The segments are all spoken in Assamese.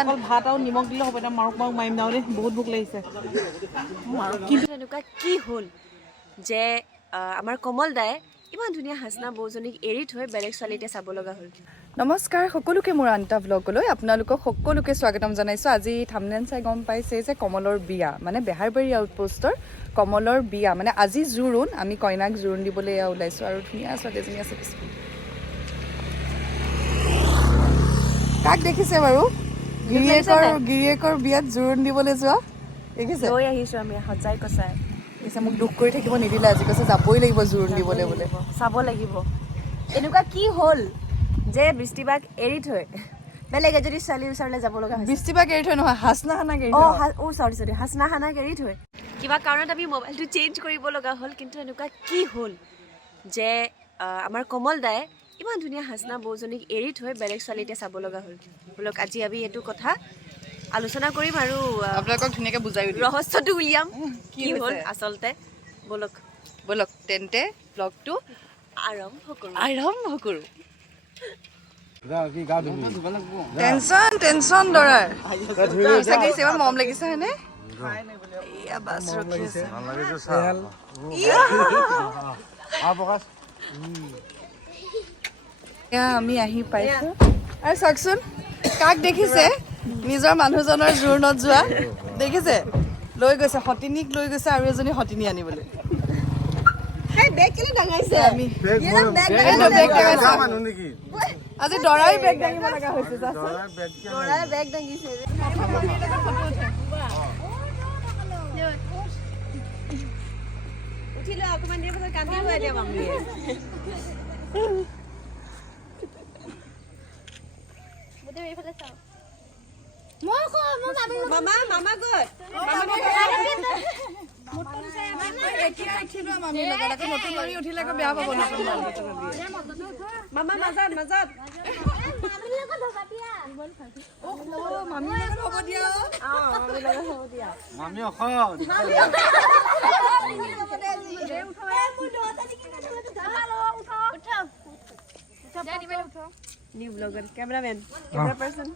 অকল ভাত আৰু নিমখ দিলে হ'ব, এতিয়া মাৰক মাৰিম যাওঁ দেই, বহুত ভোক লাগিছে। কিন্তু এনেকুৱা কি হ'ল যে আমাৰ কমল দাই ইমান ধুনীয়া হাচনা বৌজনীক এৰি থৈ বেলেগ ছোৱালী এতিয়া চাব লগা হ'ল? নমস্কাৰ সকলোকে মোৰ আন্তা ভ্লগলৈ আপোনালোকক সকলোকে স্বাগতম জনাইছোঁ। আজি থামনেল চাই গম পাইছে যে কমলৰ বিয়া, মানে বেহাৰবাৰী আউটপোষ্টৰ কমলৰ বিয়া, মানে আজি জোৰোণ। আমি কইনাক জোৰোণ দিবলৈ ওলাইছোঁ আৰু ধুনীয়া ছোৱালী এজনী আছে পিছত। কাক দেখিছে বাৰু? গিৰিয়েকৰ বিয়াত জোৰোণ দিবলৈ যোৱা দেখিছে? লৈ আহিছোঁ আমি সজাই কচাই। পিছে মোক দুখ কৰি থাকিব নিদিলে, আজি কৈছে যাবই লাগিব জোৰোণ দিবলৈ বোলে। চাব লাগিব এনেকুৱা কি হ'ল যে বৃষ্টিবাক এৰি থৈ বেলেগ এজনী ছোৱালীৰ ওচৰলৈ যাব লগা হৈছে। বৃষ্টিবাক এৰি থৈ নহয়, হাচনা হানাক এৰি থৈ। চৰি হাচনা হানাক এৰি থৈ কিবা কাৰণত আমি মোবাইলটো চেঞ্জ কৰিব লগা হ'ল। কিন্তু এনেকুৱা কি হ'ল যে আমাৰ কমল দাই ইমান ধুনীয়া হাচনা বৌজনীক এৰি থৈ বেলেগ ছোৱালী এতিয়া চাব লগা হ'ল? বোলক আজি আমি এইটো কথা আলোচনা কৰিম আৰু আপোনালোকক ধুনীয়াকৈ বুজাই দিম, ৰহস্যটো উলিয়াম কি হ'ল আচলতে। বলক তেন্তে ব্লগটো আৰম্ভ কৰোঁ। টেনচন দৰাৰ ইমান মৰম লাগিছে হয়নে? বাছ ৰখি আছে। আমি আহি পাইছো আৰু চাওকচোন কাক দেখিছে? নিজৰ মানুহজনৰ জোৰোণত যোৱা দেখিছে? লৈ গৈছে সতিনীক, লৈ গৈছে আৰু এজনী সতিনী আনিবলৈ। আজি দৰাই বেগ দাঙিব লগা হৈছে। New vlogger, cameraman, camera person.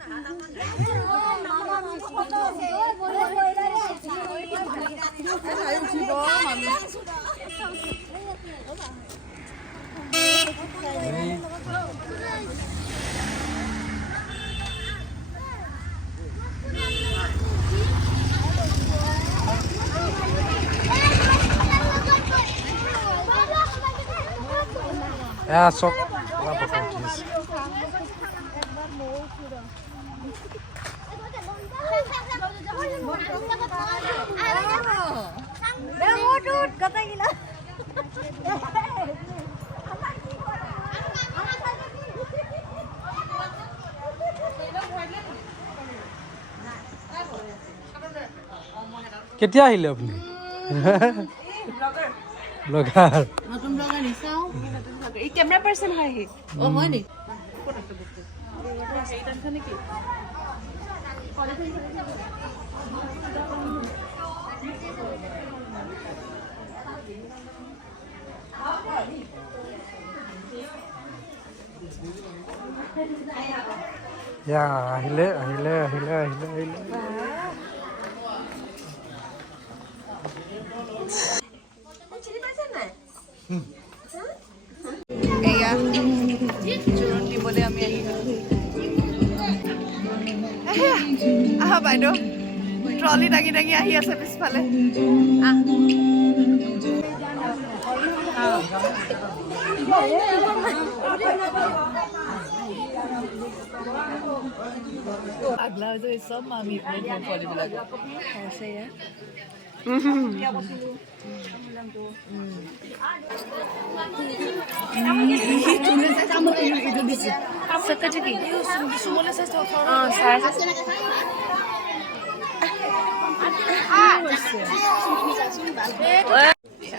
Yeah, so. কেতিয়া আহিলে আপুনি? ব্লগাৰ নতুন ব্লগাৰ নিচাও এই কেমেৰা পাৰ্চন হয় হি। হয় নি? আহিলে এয়া জোৰোণ দিবলৈ আমি আহি গ'লো। আহা বাইদেউ, ট্ৰলি দাঙি দাঙি আহি আছে পিছফালে। আগলা হৈ যায় চব মামি পোৱালিবিলাক আছে ইয়াত।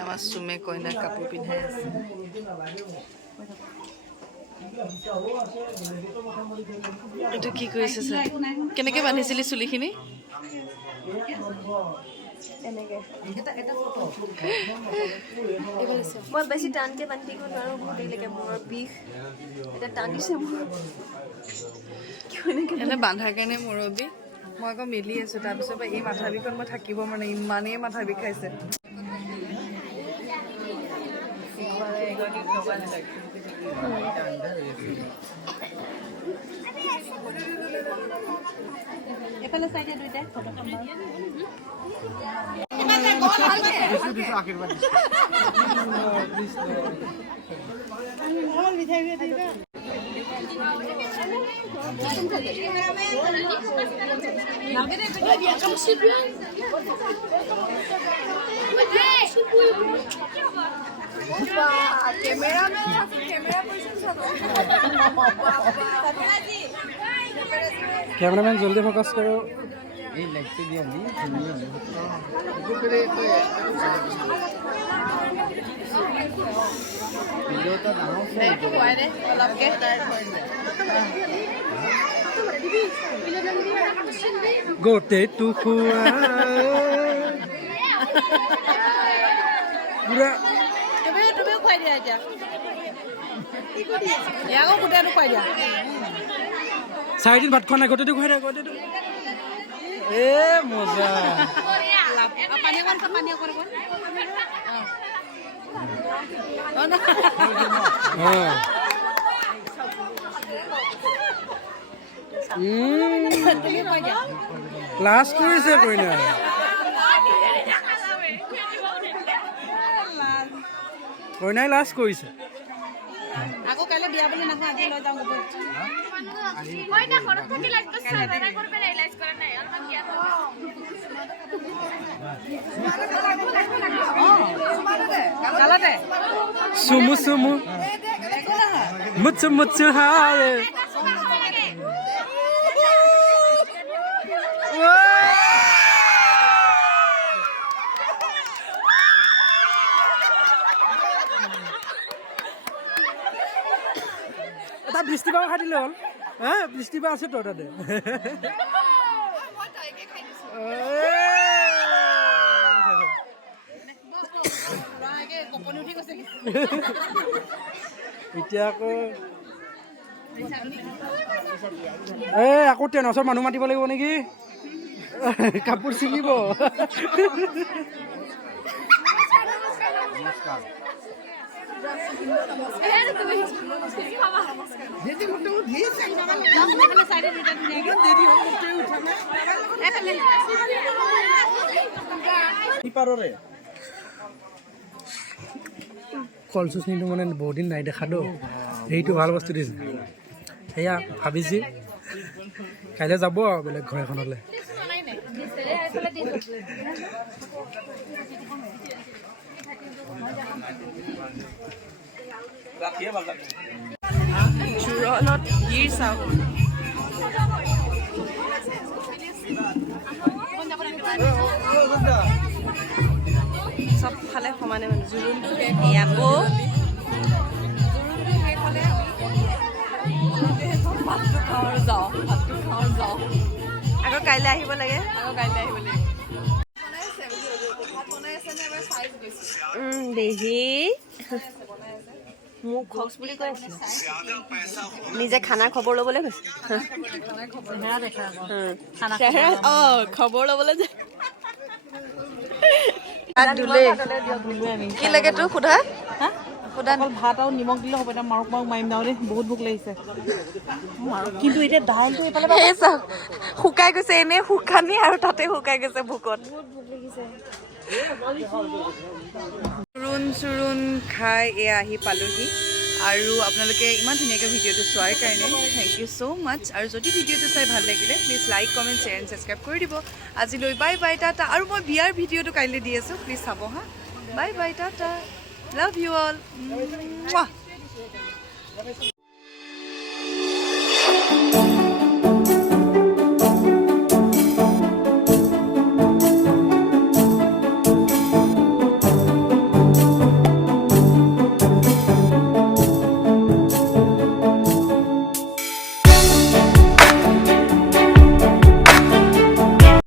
আমাৰ চুমে কইনাক কাপোৰ পিন্ধাই আছে। এইটো কি কৰিছে ছাৰ? কেনেকে বান্ধিছিলি চুলিখিনি? এনেকৈ মই বেছি টানকৈ বান্ধি দিব নোৱাৰোঁ বহুত দেৰিলৈকে মূৰৰ বিষ এতিয়া টানিছে মোৰ এনে বান্ধাৰ কাৰণে মুৰব্বী মই আকৌ মেলি আছোঁ তাৰপিছত পৰা এই মাথা বিষত মই থাকিব মানে ইমানেই মাথা বিষাইছে এফালে চাইডে দুইটাই ফটো कैमरामैन जल्दी फोकस करो गोटे टुकुरा पूरा চাৰিদিন ভাত খোৱা নাই গোটেইটো খুৱাই দে গোটেইটো এ মজা লাষ্ট কৰিছে কইনা কইনাই লাষ্ট কৰিছে আকৌ কাইলৈ বিয়া বুলি নাহো আজি লৈ যাওঁ কইনা ঘৰত থাকি লাইক কৰিছে বেৰা কৰবে নাই লাইক কৰা নাই অলমান বিয়া কালাতে সুমু সুমু মুচু মুচু হায় এটা বৃষ্টিপাত খাই দিলে হ'ল হা বৃষ্টিপাত আছে তোৰ তাতে এতিয়া আকৌ আকৌ টেনছৰ মানুহ মাতিব লাগিব নেকি কাপোৰ ছিঙিব কল চুচনিটো মানে বহুত দিন নাই দেখা তো সেইটো ভাল বস্তু দিছে সেয়া ভাবিছি কাইলৈ যাব আৰু বেলেগ ঘৰ এখনলৈ জোৰণত গীৰ চাওঁ চবফালে সমানে মানে জোৰোণটো আকৌ আকৌ কাইলৈ আহিব লাগে দেহি মোক খক্স বুলি কৈ আছে নিজে খানাৰ খবৰ ল'বলৈ গৈছে খবৰ ল'বলৈ যায় কি লাগে তোৰ সোধা অকল ভাত আৰু নিমখ দিলে হ'ব এতিয়া মাৰক মাৰিম যাওঁ দেই বহুত ভোক লাগিছে কিন্তু এতিয়া দাইলটো এইফালে শুকাই গৈছে এনেই শুকানি আৰু তাতে শুকাই গৈছে ভোকত চোৰোণ খাই এয়া আহি পালোহি আৰু আপোনালোকে ইমান ধুনীয়াকৈ ভিডিঅ'টো চোৱাৰ কাৰণে থেংক ইউ ছ' মাছ আৰু যদি ভিডিঅ'টো চাই ভাল লাগিলে please like comment share and subscribe কৰি দিব আজিলৈ বাই বাই টাটা আৰু মই বিয়াৰ ভিডিঅ'টো কাইলৈ দি আছোঁ প্লিজ চাব হা bye bye Tata love you all